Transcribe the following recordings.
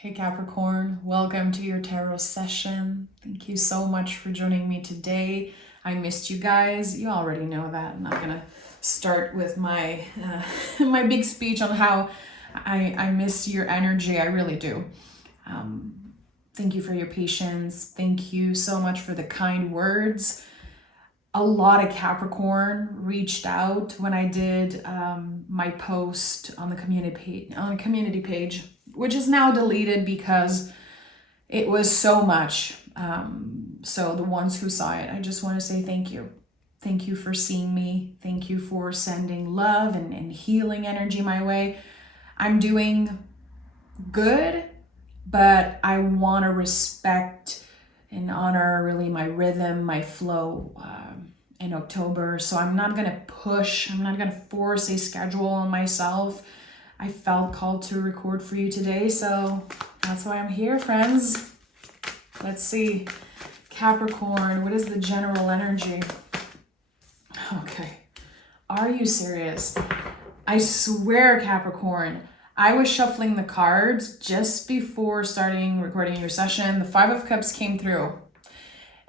Hey Capricorn, welcome to your tarot session. Thank you so much for joining me today. I missed you guys. You already know that. I'm not gonna start with my my big speech on how I miss your energy. I really do. Thank you for your patience. Thank you so much for the kind words. A lot of Capricorn reached out when I did my post on the community page, which is now deleted because it was so much. So the ones who saw it, I just want to say thank you. Thank you for seeing me. Thank you for sending love and healing energy my way. I'm doing good, but I want to respect and honor really my rhythm, my flow in October. So I'm not going to push, I'm not going to force a schedule on myself. I felt called to record for you today, so that's why I'm here, friends. Let's see. Capricorn, what is the general energy? Okay. Are you serious? I swear, Capricorn, I was shuffling the cards just before starting recording your session. The Five of Cups came through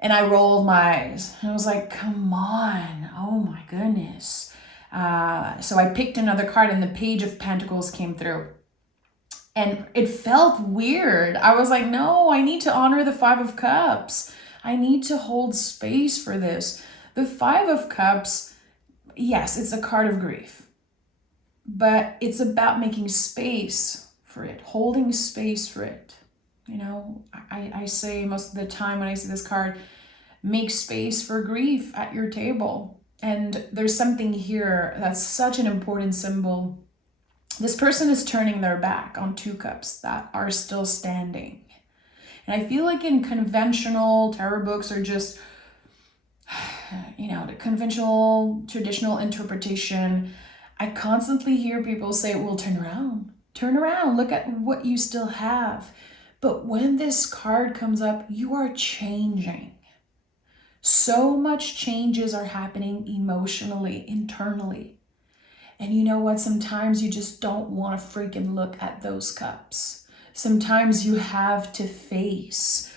and I rolled my eyes. I was like, come on. Oh my goodness. So I picked another card and the Page of Pentacles came through. And it felt weird. I was like, no, I need to honor the Five of Cups. I need to hold space for this. The Five of Cups, yes, it's a card of grief. But it's about making space for it, holding space for it. You know, I say most of the time when I see this card, make space for grief at your table. And there's something here that's such an important symbol. This person is turning their back on two cups that are still standing. And I feel like in conventional tarot books or just, you know, the conventional traditional interpretation, I constantly hear people say, well, turn around, look at what you still have. But when this card comes up, you are changing. So much changes are happening emotionally, internally. And you know what? Sometimes you just don't want to freaking look at those cups. Sometimes you have to face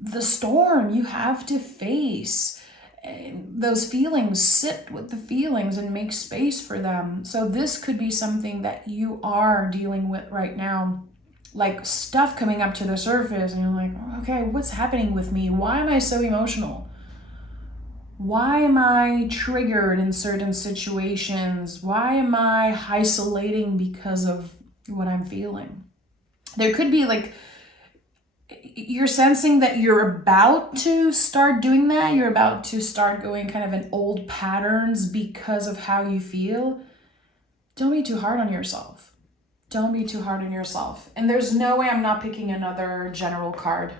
the storm. You have to face those feelings, sit with the feelings and make space for them. So this could be something that you are dealing with right now. Like stuff coming up to the surface and you're like, okay, what's happening with me? Why am I so emotional? Why am I triggered in certain situations? Why am I isolating because of what I'm feeling? There could be like, you're sensing that you're about to start doing that. You're about to start going kind of in old patterns because of how you feel. Don't be too hard on yourself. Don't be too hard on yourself. And there's no way I'm not picking another general card.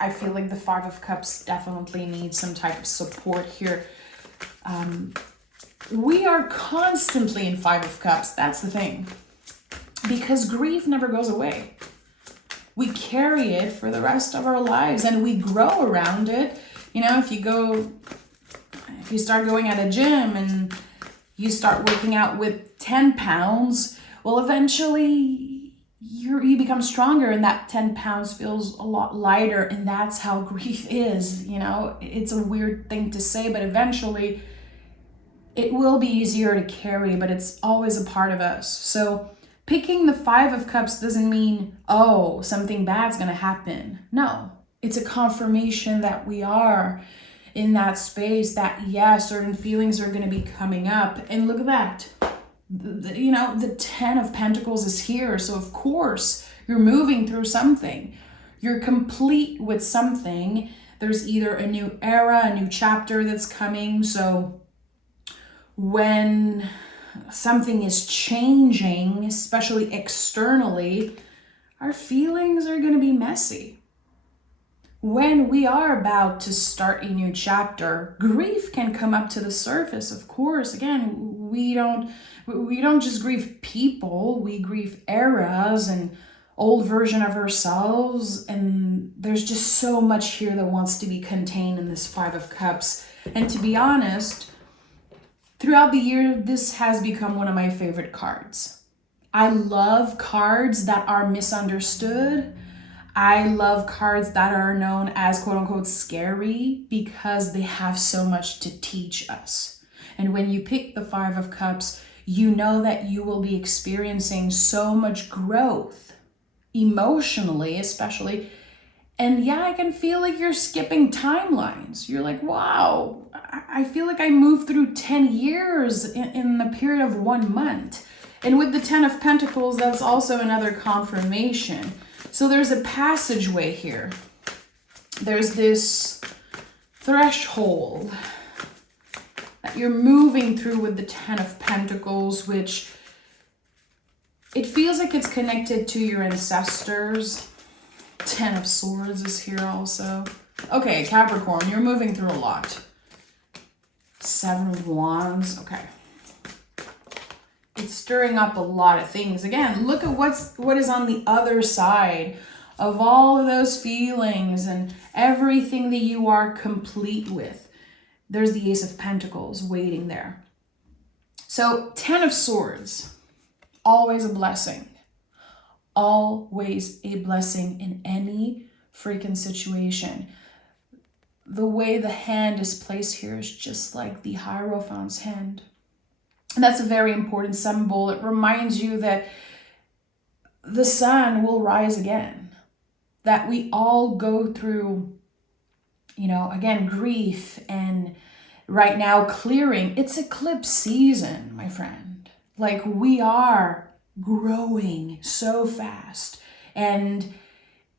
I feel like the Five of Cups definitely needs some type of support here. We are constantly in Five of Cups. That's the thing. Because grief never goes away. We carry it for the rest of our lives and we grow around it. You know, if you start going at a gym and you start working out with 10 pounds, well, eventually you become stronger and that 10 pounds feels a lot lighter, and that's how grief is. You know, it's a weird thing to say, but eventually it will be easier to carry, but it's always a part of us. So picking the Five of Cups doesn't mean, oh, something bad's gonna happen. No, it's a confirmation that we are in that space, that yeah, certain feelings are gonna be coming up. And look at that. You know, the 10 of Pentacles is here. So of course you're moving through something. You're complete with something. There's either a new era, a new chapter that's coming. So when something is changing, especially externally, our feelings are going to be messy. When we are about to start a new chapter, grief can come up to the surface. Of course, again, we don't just grieve people, we grieve eras and old version of ourselves. And there's just so much here that wants to be contained in this Five of Cups. And to be honest, throughout the year, this has become one of my favorite cards. I love cards that are misunderstood. I love cards that are known as quote unquote scary because they have so much to teach us. And when you pick the Five of Cups, you know that you will be experiencing so much growth, emotionally especially. And yeah, I can feel like you're skipping timelines. You're like, wow, I feel like I moved through 10 years in the period of 1 month. And with the 10 of Pentacles, that's also another confirmation. So there's a passageway here. There's this threshold that you're moving through with the 10 of Pentacles, which it feels like it's connected to your ancestors. 10 of Swords is here also. Okay, Capricorn, you're moving through a lot. 7 of Wands, okay. It's stirring up a lot of things. Again, look at what is on the other side of all of those feelings and everything that you are complete with. There's the Ace of Pentacles waiting there. So 10 of Swords, always a blessing. Always a blessing in any freaking situation. The way the hand is placed here is just like the Hierophant's hand. And that's a very important symbol. It reminds you that the sun will rise again. That we all go through, again, grief and right now clearing. It's eclipse season, my friend. Like we are growing so fast and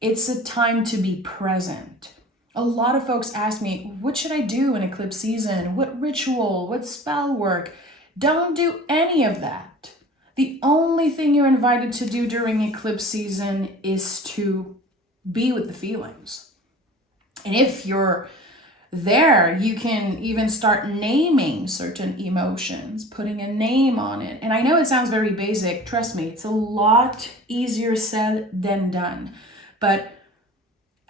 it's a time to be present. A lot of folks ask me, what should I do in eclipse season? What ritual? What spell work? Don't do any of that. The only thing you're invited to do during eclipse season is to be with the feelings. And if you're there, you can even start naming certain emotions, putting a name on it. And I know it sounds very basic. Trust me, it's a lot easier said than done. But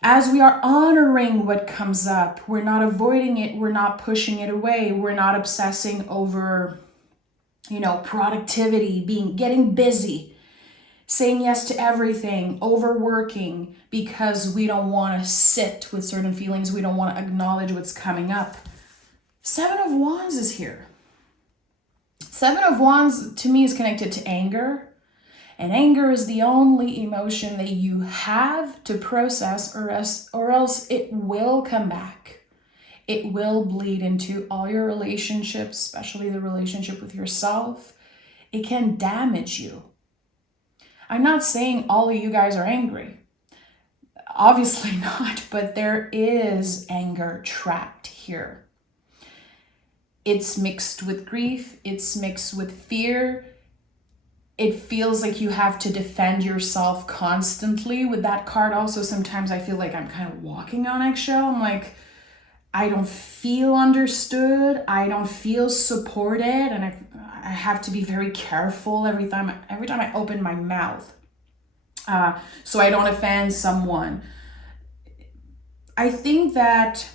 as we are honoring what comes up, we're not avoiding it, we're not pushing it away, we're not obsessing over, productivity, getting busy, saying yes to everything, overworking because we don't want to sit with certain feelings, we don't want to acknowledge what's coming up. 7 of Wands is here. 7 of Wands to me is connected to anger. And anger is the only emotion that you have to process or else it will come back. It will bleed into all your relationships, especially the relationship with yourself. It can damage you. I'm not saying all of you guys are angry. Obviously not, but there is anger trapped here. It's mixed with grief. It's mixed with fear. It feels like you have to defend yourself constantly. With that card also, sometimes I feel like I'm kind of walking on eggshell. I'm like, I don't feel understood. I don't feel supported. And I have to be very careful every time I open my mouth. So I don't offend someone. I think that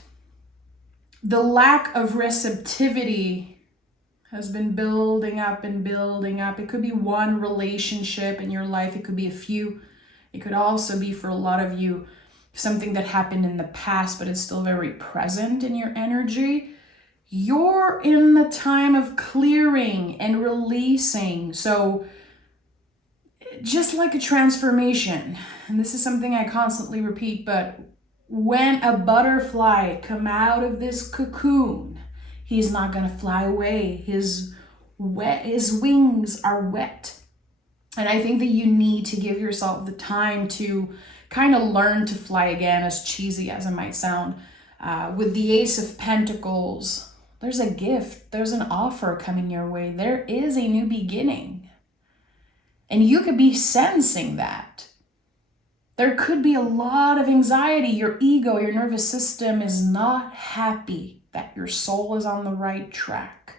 the lack of receptivity has been building up and building up. It could be one relationship in your life. It could be a few. It could also be, for a lot of you, something that happened in the past, but it's still very present in your energy. You're in the time of clearing and releasing. So just like a transformation, and this is something I constantly repeat, but when a butterfly come out of this cocoon, he's not going to fly away. His wings are wet. And I think that you need to give yourself the time to kind of learn to fly again, as cheesy as it might sound. With the Ace of Pentacles, there's a gift, there's an offer coming your way. There is a new beginning. And you could be sensing that. There could be a lot of anxiety. Your ego, your nervous system is not happy that your soul is on the right track.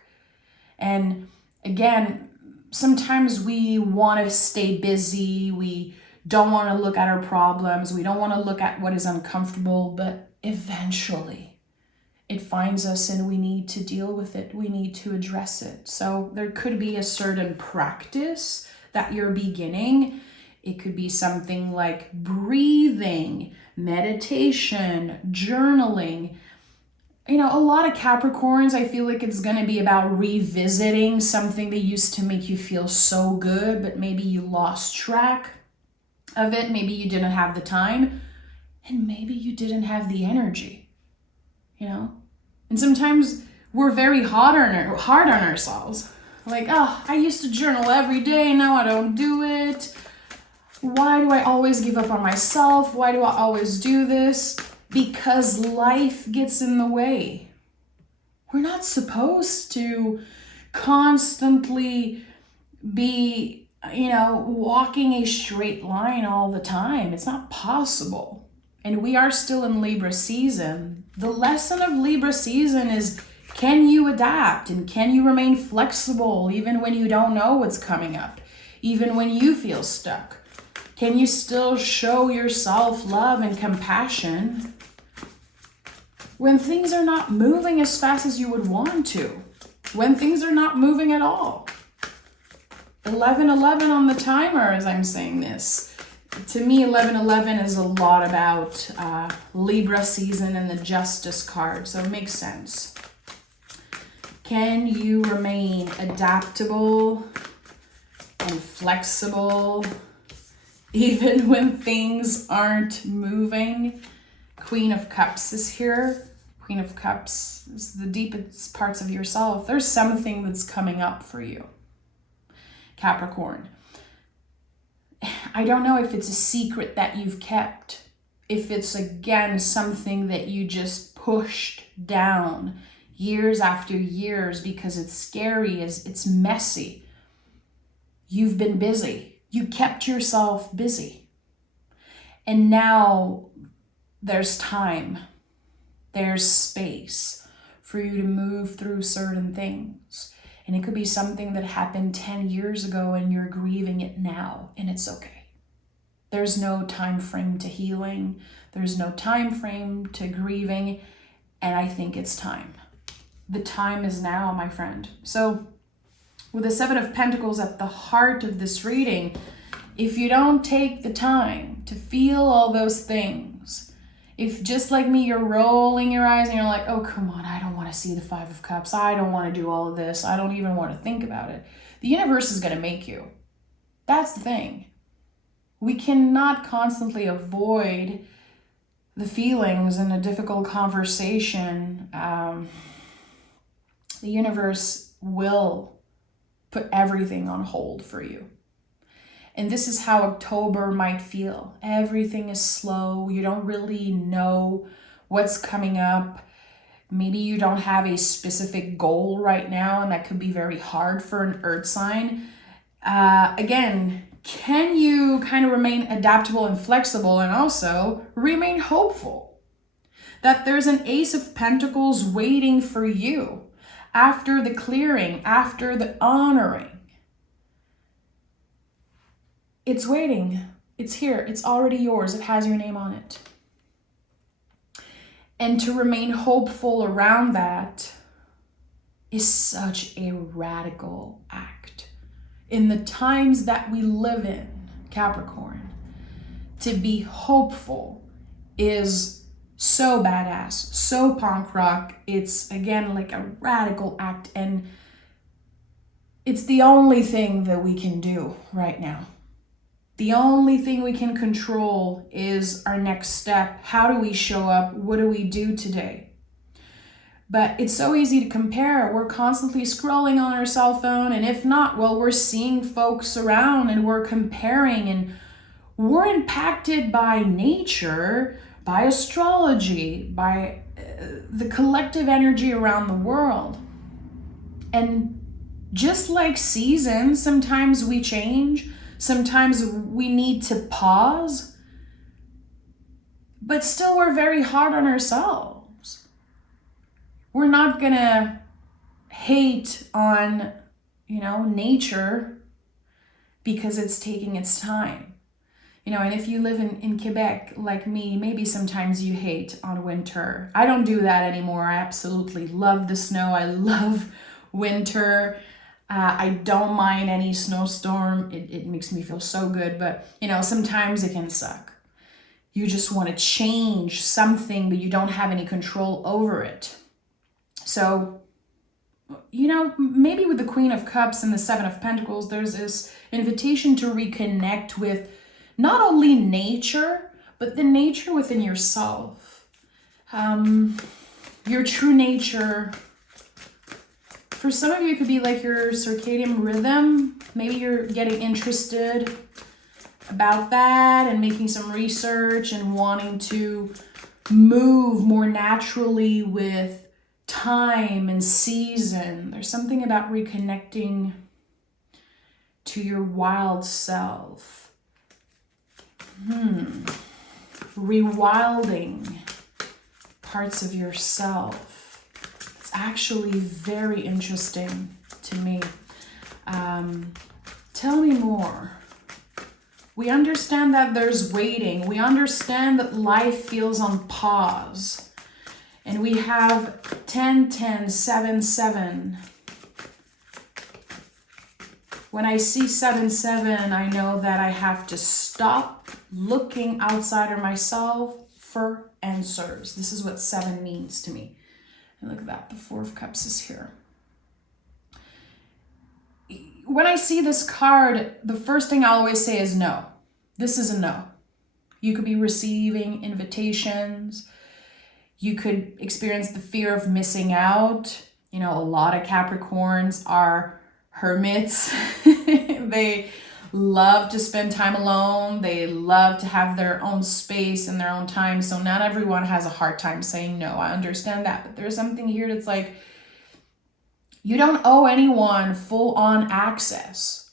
And again, sometimes we want to stay busy. We don't want to look at our problems. We don't want to look at what is uncomfortable, but eventually it finds us and we need to deal with it. We need to address it. So there could be a certain practice that you're beginning. It could be something like breathing, meditation, journaling. You know, a lot of Capricorns, I feel like it's going to be about revisiting something that used to make you feel so good, but maybe you lost track of it. Maybe you didn't have the time, and maybe you didn't have the energy, you know? And sometimes we're very hard on ourselves. Like, oh, I used to journal every day, now I don't do it. Why do I always give up on myself? Why do I always do this? Because life gets in the way. We're not supposed to constantly be, you know, walking a straight line all the time. It's not possible. And we are still in Libra season. The lesson of Libra season is, can you adapt and can you remain flexible even when you don't know what's coming up, even when you feel stuck? Can you still show yourself love and compassion when things are not moving as fast as you would want to, when things are not moving at all? 11:11 on the timer as I'm saying this. To me, 11:11 is a lot about Libra season and the Justice card, so it makes sense. Can you remain adaptable and flexible even when things aren't moving? Queen of Cups is here. Queen of Cups is the deepest parts of yourself. There's something that's coming up for you, Capricorn. I don't know if it's a secret that you've kept, if it's again something that you just pushed down years after years because it's scary, it's messy. You've been busy. You kept yourself busy. And now there's time, there's space for you to move through certain things. And it could be something that happened 10 years ago and you're grieving it now, and it's okay. There's no time frame to healing. There's no time frame to grieving. And I think it's time. The time is now, my friend. So with the Seven of Pentacles at the heart of this reading, if you don't take the time to feel all those things, if just like me, you're rolling your eyes and you're like, oh, come on, I don't want to see the Five of Cups. I don't want to do all of this. I don't even want to think about it. The universe is going to make you. That's the thing. We cannot constantly avoid the feelings in a difficult conversation. The universe will put everything on hold for you. And this is how October might feel. Everything is slow. You don't really know what's coming up. Maybe you don't have a specific goal right now, and that could be very hard for an earth sign. Again, can you kind of remain adaptable and flexible and also remain hopeful that there's an Ace of Pentacles waiting for you after the clearing, after the honoring? It's waiting. It's here. It's already yours. It has your name on it. And to remain hopeful around that is such a radical act. In the times that we live in, Capricorn, to be hopeful is so badass, so punk rock. It's, again, like a radical act. And it's the only thing that we can do right now. The only thing we can control is our next step. How do we show up? What do we do today? But it's so easy to compare. We're constantly scrolling on our cell phone. And if not, well, we're seeing folks around and we're comparing. And we're impacted by nature, by astrology, by the collective energy around the world. And just like seasons, sometimes we change. Sometimes we need to pause, but still we're very hard on ourselves. We're not gonna hate on, nature because it's taking its time. And if you live in Québec like me, maybe sometimes you hate on winter. I don't do that anymore. I absolutely love the snow. I love winter. I don't mind any snowstorm. It makes me feel so good, but you know, sometimes it can suck. You just want to change something, but you don't have any control over it. So, you know, maybe with the Queen of Cups and the Seven of Pentacles, there's this invitation to reconnect with not only nature, but the nature within yourself. Your true nature. For some of you, it could be like your circadian rhythm. Maybe you're getting interested about that and making some research and wanting to move more naturally with time and season. There's something about reconnecting to your wild self. Rewilding parts of yourself. It's actually very interesting to me. Tell me more. We understand that there's waiting. We understand that life feels on pause. And we have 10, 10, 7, 7. When I see 7, 7, I know that I have to stop looking outside of myself for answers. This is what 7 means to me. And look at that, the Four of Cups is here. When I see this card, the first thing I always say is no. This is a no. You could be receiving invitations. You could experience the fear of missing out. You know, a lot of Capricorns are hermits. They love to spend time alone. They love to have their own space and their own time. So not everyone has a hard time saying no. I understand that. But there's something here that's like, you don't owe anyone full-on access.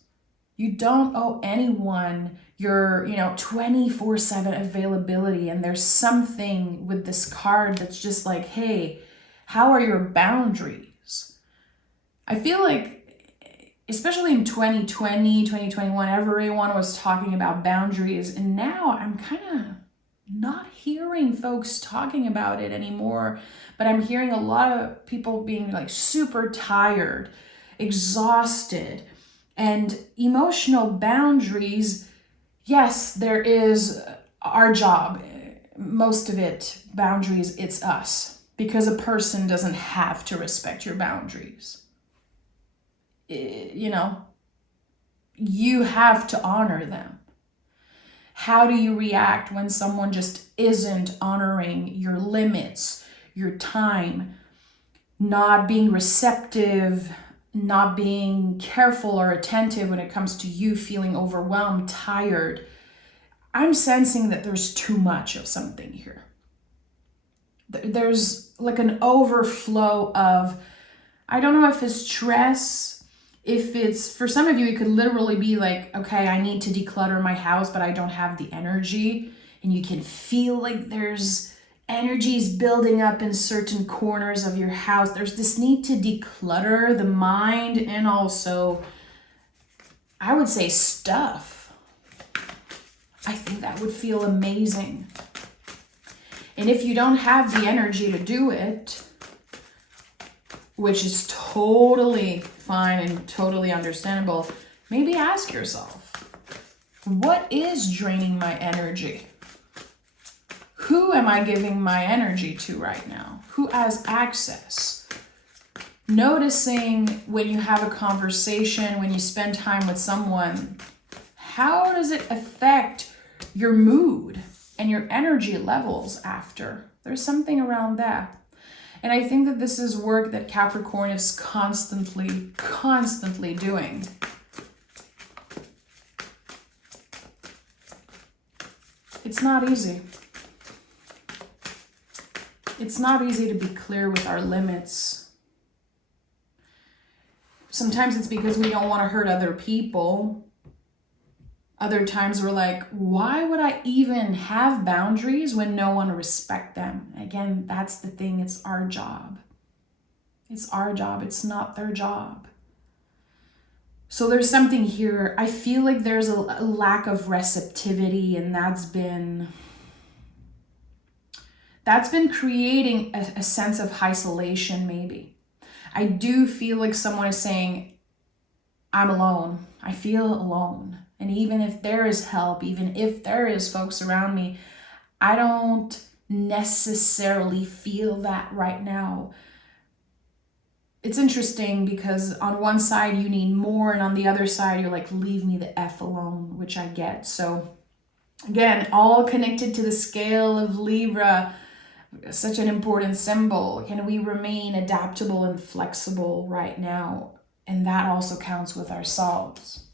You don't owe anyone your, 24/7 availability. And there's something with this card that's just like, hey, how are your boundaries? I feel like, especially in 2020, 2021, everyone was talking about boundaries. And now I'm kind of not hearing folks talking about it anymore. But I'm hearing a lot of people being like super tired, exhausted, and emotional boundaries. Yes, there is our job. Most of it, boundaries, it's us. Because a person doesn't have to respect your boundaries. You have to honor them. How do you react when someone just isn't honoring your limits, your time, not being receptive, not being careful or attentive when it comes to you feeling overwhelmed, tired? I'm sensing that there's too much of something here. There's like an overflow of, I don't know if it's stress. If it's, for some of you, it could literally be like, okay, I need to declutter my house, but I don't have the energy. And you can feel like there's energies building up in certain corners of your house. There's this need to declutter the mind and also, I would say, stuff. I think that would feel amazing. And if you don't have the energy to do it, which is totally fine and totally understandable, maybe ask yourself, what is draining my energy? Who am I giving my energy to right now? Who has access? Noticing when you have a conversation, when you spend time with someone, how does it affect your mood and your energy levels after? There's something around that. And I think that this is work that Capricorn is constantly doing. It's not easy. It's not easy to be clear with our limits. Sometimes it's because we don't want to hurt other people. Other times we're like, why would I even have boundaries when no one respects them? Again, that's the thing. It's our job. It's our job. It's not their job. So there's something here. I feel like there's a lack of receptivity, and that's been creating a sense of isolation, maybe. I do feel like someone is saying, I'm alone. I feel alone. And even if there is help, even if there is folks around me, I don't necessarily feel that right now. It's interesting because on one side you need more, and on the other side you're like, leave me the F alone, which I get. So again, all connected to the scale of Libra, such an important symbol. Can we remain adaptable and flexible right now? And that also counts with ourselves.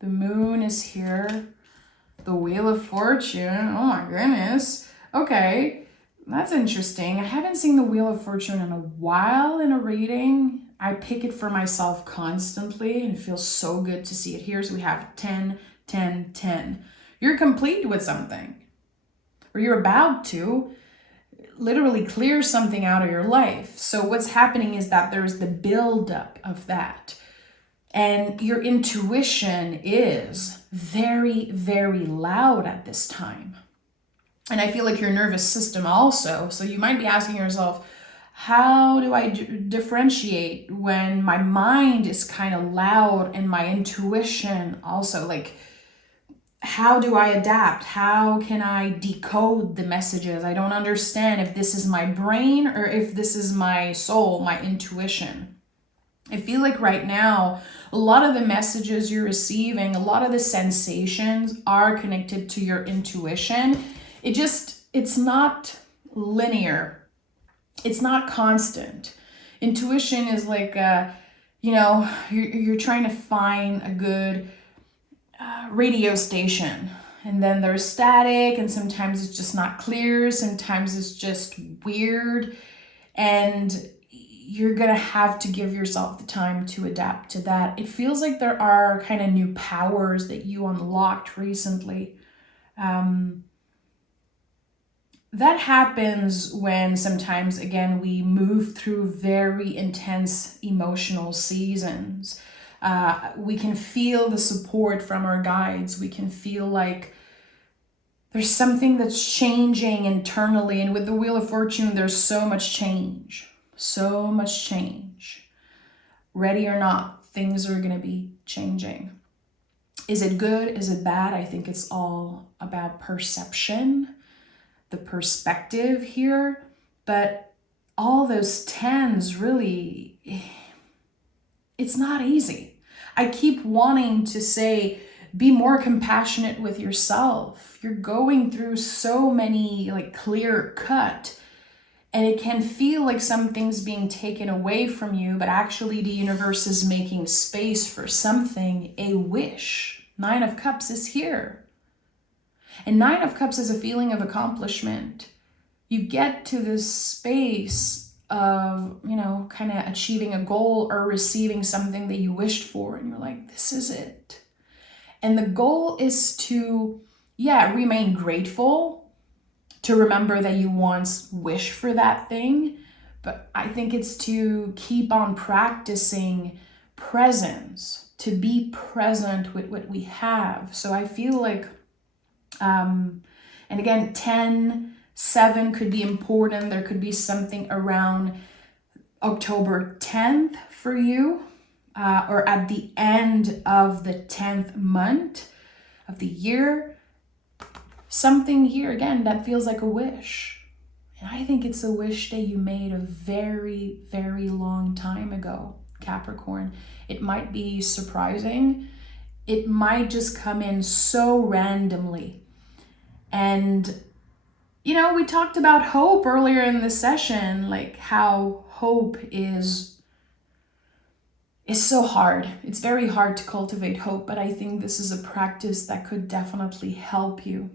The moon is here. The Wheel of Fortune. Oh my goodness. Okay, that's interesting. I haven't seen the Wheel of Fortune in a while in a reading. I pick it for myself constantly, and it feels so good to see it here. So we have 10, 10, 10. You're complete with something, or you're about to literally clear something out of your life. So what's happening is that there's the buildup of that. And your intuition is very, very loud at this time. And I feel like your nervous system also. So you might be asking yourself, how do I differentiate when my mind is kind of loud and my intuition also? Like, how do I adapt? How can I decode the messages? I don't understand if this is my brain or if this is my soul, my intuition. I feel like right now, a lot of the messages you're receiving, a lot of the sensations are connected to your intuition. It's not linear. It's not constant. Intuition is like, you're trying to find a good radio station, and then there's static, and sometimes it's just not clear, sometimes it's just weird, and you're gonna have to give yourself the time to adapt to that. It feels like there are kind of new powers that you unlocked recently. That happens when sometimes, again, we move through very intense emotional seasons. We can feel the support from our guides. We can feel like there's something that's changing internally. And with the Wheel of Fortune, there's so much change. So much change. Ready or not, things are going to be changing. Is it good? Is it bad? I think it's all about perception, the perspective here. But all those tens really, it's not easy. I keep wanting to say, be more compassionate with yourself. You're going through so many clear cut, and it can feel like something's being taken away from you, but actually the universe is making space for something, a wish. 9 of Cups is here. And 9 of Cups is a feeling of accomplishment. You get to this space of, kind of achieving a goal or receiving something that you wished for, and you're like, this is it. And the goal is to, remain grateful, to remember that you once wished for that thing. But I think it's to keep on practicing presence, to be present with what we have. So I feel like, and again, 10, 7 could be important. There could be something around October 10th for you, or at the end of the 10th month of the year. Something here, again, that feels like a wish. And I think it's a wish that you made a very, very long time ago, Capricorn. It might be surprising. It might just come in so randomly. And, we talked about hope earlier in the session, like how hope is so hard. It's very hard to cultivate hope, but I think this is a practice that could definitely help you.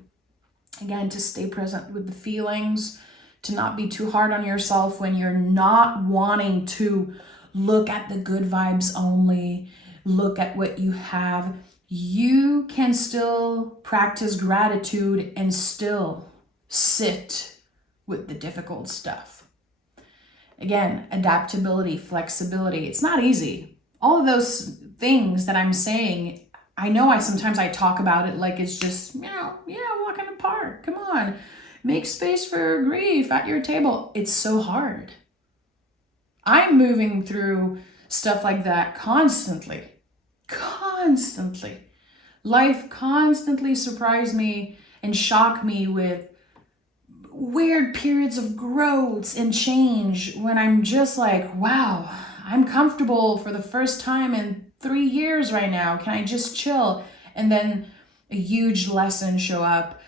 Again, to stay present with the feelings, to not be too hard on yourself when you're not wanting to look at the good vibes only, look at what you have. You can still practice gratitude and still sit with the difficult stuff. Again, adaptability, flexibility. It's not easy. All of those things that I'm saying, I know sometimes I talk about it like it's just, walk in the park. Come on, make space for grief at your table. It's so hard. I'm moving through stuff like that constantly. Life constantly surprised me and shocked me with weird periods of growth and change when I'm just like, wow, I'm comfortable for the first time in 3 years right now. Can I just chill? And then a huge lesson show up.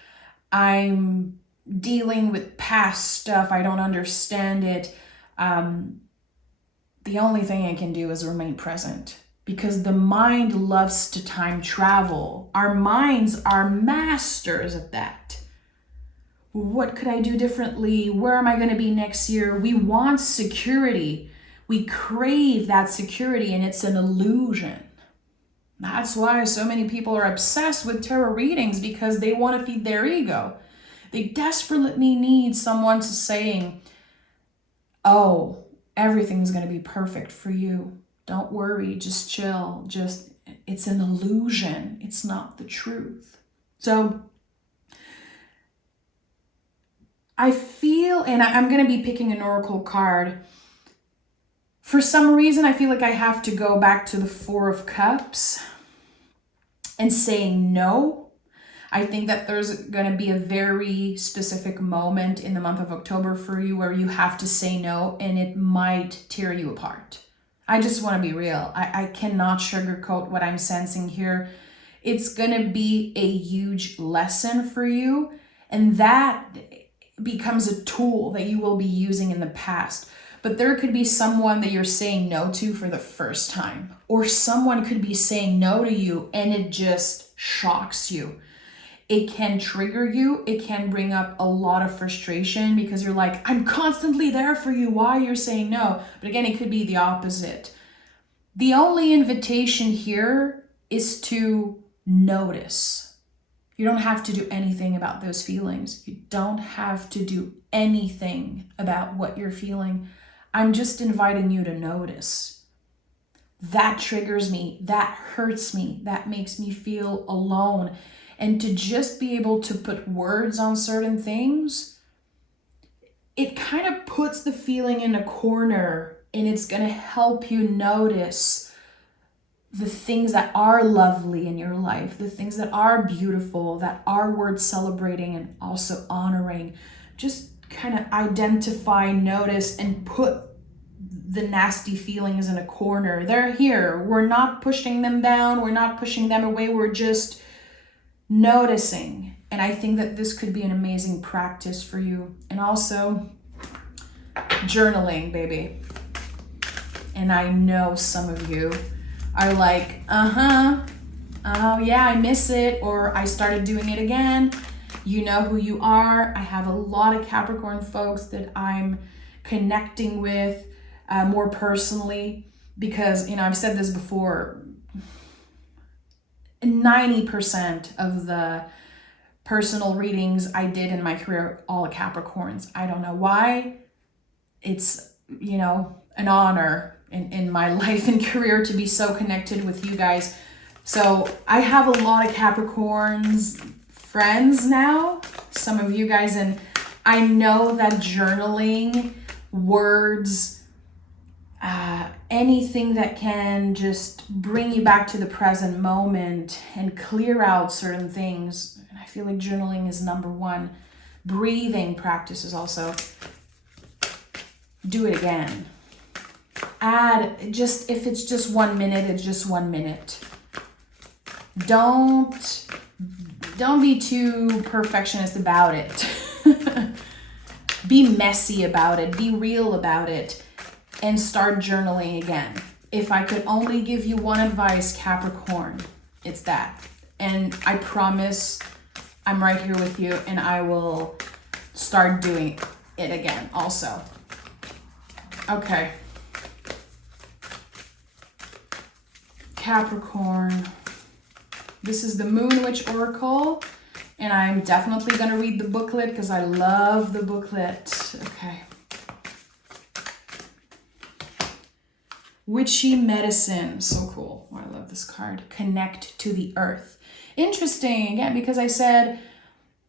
I'm dealing with past stuff. I don't understand it. The only thing I can do is remain present, because the mind loves to time travel. Our minds are masters at that. What could I do differently? Where am I going to be next year? We want security. We crave that security, and it's an illusion. That's why so many people are obsessed with tarot readings, because they want to feed their ego. They desperately need someone to saying, oh, everything's going to be perfect for you. Don't worry, just chill. It's an illusion. It's not the truth. So I feel, and I'm going to be picking an oracle card. For some reason, I feel like I have to go back to the Four of Cups and saying no. I think that there's going to be a very specific moment in the month of October for you where you have to say no, and it might tear you apart. I just want to be real. I cannot sugarcoat what I'm sensing here. It's going to be a huge lesson for you, and that becomes a tool that you will be using in the past. But there could be someone that you're saying no to for the first time, or someone could be saying no to you and it just shocks you. It can trigger you. It can bring up a lot of frustration because you're like, I'm constantly there for you. Why you're saying no? But again, it could be the opposite. The only invitation here is to notice. You don't have to do anything about those feelings. You don't have to do anything about what you're feeling. I'm just inviting you to notice. That triggers me. That hurts me. That makes me feel alone. And to just be able to put words on certain things, it kind of puts the feeling in a corner, and it's going to help you notice the things that are lovely in your life, the things that are beautiful, that are worth celebrating and also honoring. Just kind of identify, notice, and put the nasty feelings in a corner. They're here. We're not pushing them down. We're not pushing them away. We're just noticing. And I think that this could be an amazing practice for you. And also journaling, baby. And I know some of you are like, oh yeah, I miss it, or I started doing it again. You know who you are. I have a lot of Capricorn folks that I'm connecting with more personally, because, I've said this before, 90% of the personal readings I did in my career, all Capricorns. I don't know why. It's, an honor in my life and career to be so connected with you guys. So I have a lot of Capricorns friends now, some of you guys, and I know that journaling, words, anything that can just bring you back to the present moment and clear out certain things. And I feel like journaling is number one. Breathing practices also. Do it again. Add, if it's just 1 minute, it's just 1 minute. Don't be too perfectionist about it. Be messy about it. Be real about it. And start journaling again. If I could only give you one advice, Capricorn, it's that. And I promise I'm right here with you, and I will start doing it again also. Okay. Capricorn. This is the Moon Witch Oracle, and I'm definitely going to read the booklet because I love the booklet. Okay. Witchy Medicine. So cool. Oh, I love this card. Connect to the earth. Interesting, again, because I said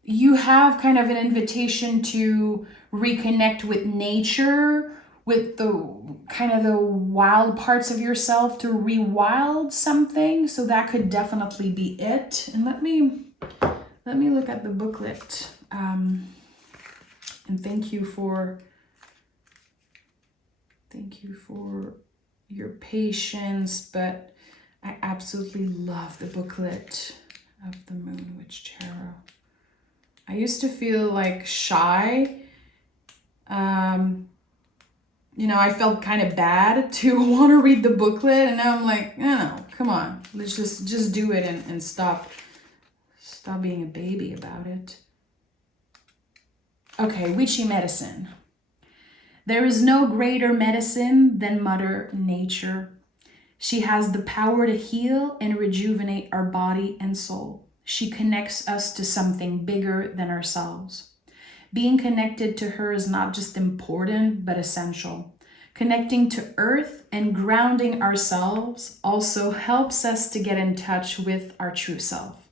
you have kind of an invitation to reconnect with nature, with the kind of the wild parts of yourself, to rewild something. So that could definitely be it. And let me look at the booklet. And thank you for your patience, but I absolutely love the booklet of the Moon Witch Tarot. I used to feel like shy. I felt kind of bad to want to read the booklet, and now I'm like, no, come on, let's just do it and stop being a baby about it. Okay, witchy medicine. There is no greater medicine than Mother Nature. She has the power to heal and rejuvenate our body and soul. She connects us to something bigger than ourselves. Being connected to her is not just important, but essential. Connecting to Earth and grounding ourselves also helps us to get in touch with our true self.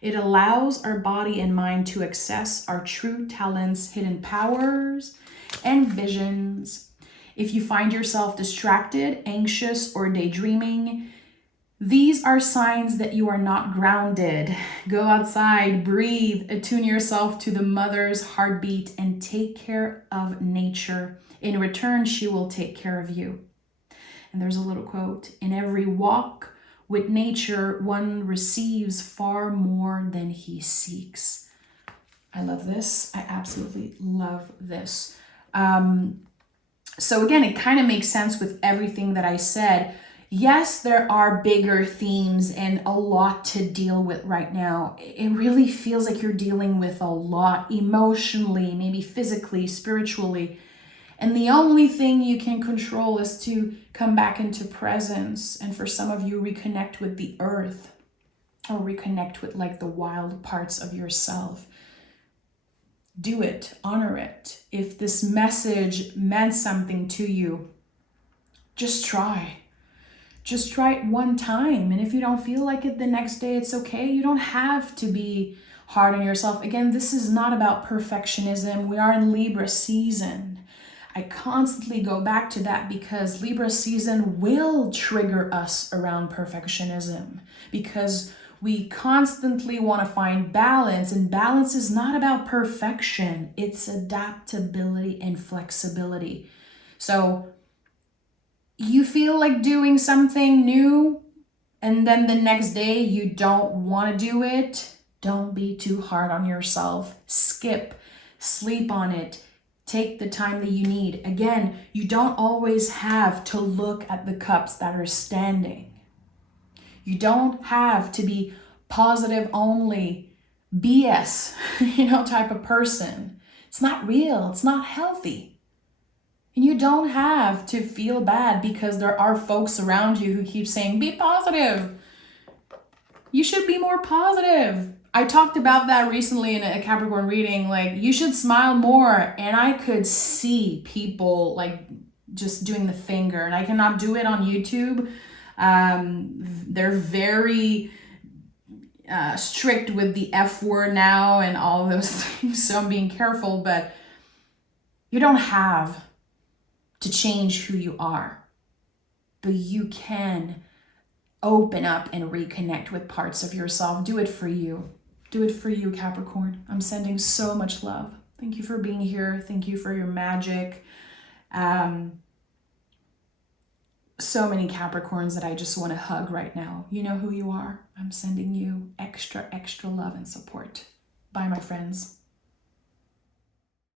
It allows our body and mind to access our true talents, hidden powers, and visions. If you find yourself distracted, anxious, or daydreaming, these are signs that you are not grounded. Go outside, breathe, attune yourself to the mother's heartbeat, and take care of nature. In return, she will take care of you. And there's a little quote: in every walk with nature, one receives far more than he seeks. I love this. I absolutely love this. So again, it kind of makes sense with everything that I said. Yes, there are bigger themes and a lot to deal with right now. It really feels like you're dealing with a lot emotionally, maybe physically, spiritually. And the only thing you can control is to come back into presence. And for some of you, reconnect with the earth, or reconnect with like the wild parts of yourself. Do it, honor it. If this message meant something to you, just try. Just try it one time. And if you don't feel like it the next day, it's okay. You don't have to be hard on yourself. Again, this is not about perfectionism. We are in Libra season. I constantly go back to that because Libra season will trigger us around perfectionism, because we constantly want to find balance, and balance is not about perfection. It's adaptability and flexibility. So you feel like doing something new, and then the next day you don't want to do it. Don't be too hard on yourself. Skip, sleep on it. Take the time that you need. Again, you don't always have to look at the cups that are standing. You don't have to be positive only, BS, type of person. It's not real. It's not healthy. And you don't have to feel bad because there are folks around you who keep saying, be positive. You should be more positive. I talked about that recently in a Capricorn reading, like you should smile more. And I could see people like just doing the finger, and I cannot do it on YouTube. They're very strict with the F word now and all of those things. So I'm being careful, but you don't have to change who you are, but you can open up and reconnect with parts of yourself. Do it for you. Do it for you, Capricorn. I'm sending so much love. Thank you for being here. Thank you for your magic. So many Capricorns that I just want to hug right now. You know who you are. I'm sending you extra, extra love and support. Bye, my friends.